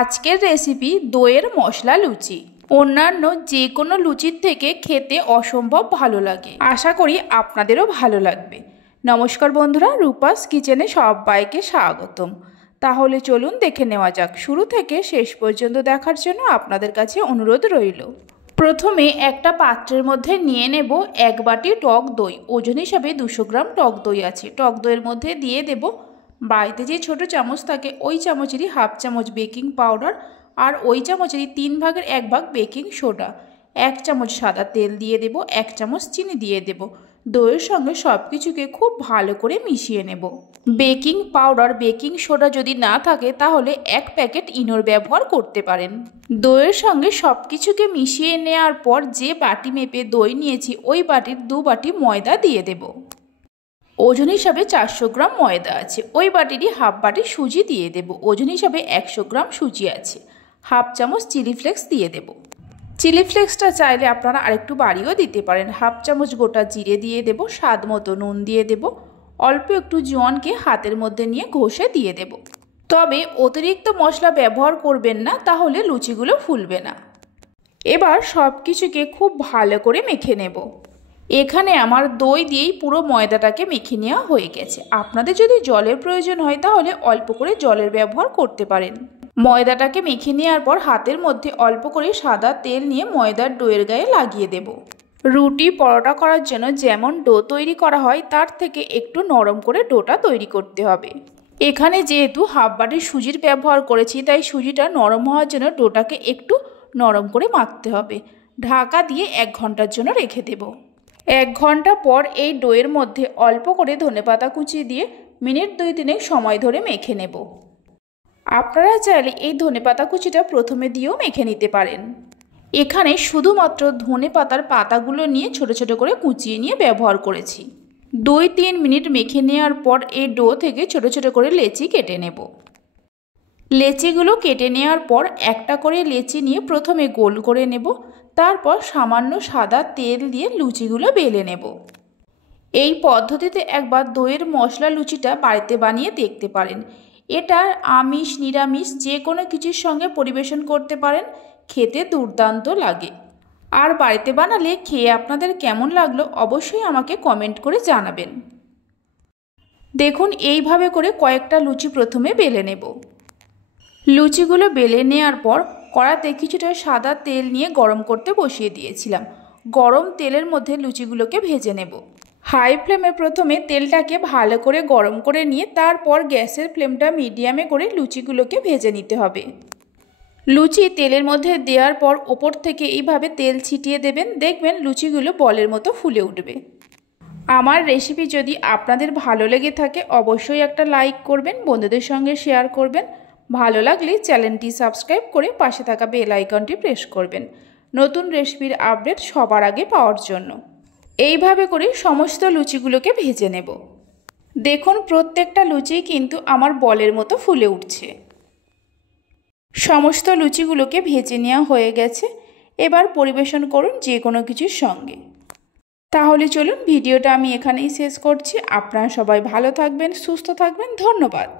আজকের রেসিপি দইয়ের মশলা লুচি। অন্যান্য যে কোনো লুচির থেকে খেতে অসম্ভব ভালো লাগে। আশা করি আপনাদেরও ভালো লাগবে। নমস্কার বন্ধুরা, রূপাস কিচেনে সবাইকে স্বাগতম। তাহলে চলুন দেখে নেওয়া যাক। শুরু থেকে শেষ পর্যন্ত দেখার জন্য আপনাদের কাছে অনুরোধ রইল। প্রথমে একটা পাত্রের মধ্যে নিয়ে নেব 1 বাটি টক দই। ওজন হিসাবে 200 গ্রাম টক দই আছে। টক দইয়ের মধ্যে দিয়ে দেব বাড়িতে যে ছোট চামচ থাকে ওই চামচেরই হাফ চামচ বেকিং পাউডার আর ওই চামচেরই 3 ভাগের 1 ভাগ বেকিং সোডা। 1 চামচ সাদা তেল দিয়ে দেব, 1 চামচ চিনি দিয়ে দেব। দইয়ের সঙ্গে সব কিছুকে খুব ভালো করে মিশিয়ে নেব। বেকিং পাউডার বেকিং সোডা যদি না থাকে তাহলে 1 প্যাকেট ইনোর ব্যবহার করতে পারেন। দইয়ের সঙ্গে সব কিছুকে মিশিয়ে নেওয়ার পর যে বাটি মেপে দই নিয়েছি ওই বাটির 2 বাটি ময়দা দিয়ে দেব। ওজন হিসাবে 400 গ্রাম ময়দা আছে। ওই বাটিরই হাফ বাটি সুজি দিয়ে দেব। ওজন হিসাবে 100 গ্রাম সুজি আছে। হাফ চামচ চিলি ফ্লেক্স দিয়ে দেব। চিলি ফ্লেক্সটা চাইলে আপনারা আরেকটু বাড়িয়েও দিতে পারেন। হাফ চামচ গোটা জিরে দিয়ে দেব। স্বাদ মতো নুন দিয়ে দেব। অল্প একটু জোয়ানকে হাতের মধ্যে নিয়ে ঘষে দিয়ে দেব। তবে অতিরিক্ত মশলা ব্যবহার করবেন না, তাহলে লুচিগুলো ফুলবে না। এবার সব কিছুকে খুব ভালো করে মেখে নেব। এখানে আমার দই দিয়েই পুরো ময়দাটাকে মেখে নেওয়া হয়ে গেছে। আপনাদের যদি জলের প্রয়োজন হয় তাহলে অল্প করে জলের ব্যবহার করতে পারেন। ময়দাটাকে মেখে নেওয়ার পর হাতের মধ্যে অল্প করে সাদা তেল নিয়ে ময়দার ডোয়ের গায়ে লাগিয়ে দেব। রুটি পরোটা করার জন্য যেমন ডো তৈরি করা হয় তার থেকে একটু নরম করে ডোটা তৈরি করতে হবে। এখানে যেহেতু হাফ বাটি সুজির ব্যবহার করেছি তাই সুজিটা নরম হওয়ার জন্য ডোটাকে একটু নরম করে মাখতে হবে। ঢাকা দিয়ে 1 ঘন্টার জন্য রেখে দেব। 1 ঘন্টা পর এই ডোয়ের মধ্যে অল্প করে ধনেপাতা কুচি দিয়ে মিনিট 2-3 সময় ধরে মেখে নেব। আপনারা চাইলে এই ধনেপাতা কুচিটা প্রথমে দিয়েও মেখে নিতে পারেন। এখানে শুধুমাত্র ধনেপাতার পাতাগুলো নিয়ে ছোট ছোট করে কুচিয়ে নিয়ে ব্যবহার করেছি। 2-3 মিনিট মেখে নেওয়ার পর এই ডো থেকে ছোট ছোট করে লেচি কেটে নেব। লেচিগুলো কেটে নেওয়ার পর একটা করে লেচি নিয়ে প্রথমে গোল করে নেব। তারপর সামান্য সাদা তেল দিয়ে লুচিগুলো বেলে নেব। এই পদ্ধতিতে একবার দইয়ের মশলা লুচিটা বাড়িতে বানিয়ে দেখতে পারেন। এটা আমিষ নিরামিষ যে কোনো কিছুর সঙ্গে পরিবেশন করতে পারেন। খেতে দুর্দান্ত লাগে। আর বাড়িতে বানালে খেয়ে আপনাদের কেমন লাগলো অবশ্যই আমাকে কমেন্ট করে জানাবেন। দেখুন এইভাবে করে কয়েকটা লুচি প্রথমে বেলে নেব। লুচিগুলো বেলে নেওয়ার পর কড়াতে কিছুটা সাদা তেল নিয়ে গরম করতে বসিয়ে দিয়েছিলাম। গরম তেলের মধ্যে লুচিগুলোকে ভেজে নেব। হাই ফ্লেমে প্রথমে তেলটাকে ভালো করে গরম করে নিয়ে তারপর গ্যাসের ফ্লেমটা মিডিয়ামে করে লুচিগুলোকে ভেজে নিতে হবে। লুচি তেলের মধ্যে দেওয়ার পর ওপর থেকে এইভাবে তেল ছিটিয়ে দেবেন। দেখবেন লুচিগুলো বলের মতো ফুলে উঠবে। আমার রেসিপি যদি আপনাদের ভালো লেগে থাকে অবশ্যই একটা লাইক করবেন, বন্ধুদের সঙ্গে শেয়ার করবেন। ভালো লাগলে চ্যানেলটি সাবস্ক্রাইব করে পাশে থাকা বেল আইকনটি প্রেস করবেন নতুন রেসিপির আপডেট সবার আগে পাওয়ার জন্য। এইভাবে করে সমস্ত লুচিগুলোকে ভেজে নেব। দেখুন প্রত্যেকটা লুচি কিন্তু আমার বলের মতো ফুলে উঠছে। সমস্ত লুচিগুলোকে ভেজে নেওয়া হয়ে গেছে। এবার পরিবেশন করুন যে কোনো কিছুর সঙ্গে। তাহলে চলুন ভিডিওটা আমি এখানেই শেষ করছি। আপনারা সবাই ভালো থাকবেন, সুস্থ থাকবেন। ধন্যবাদ।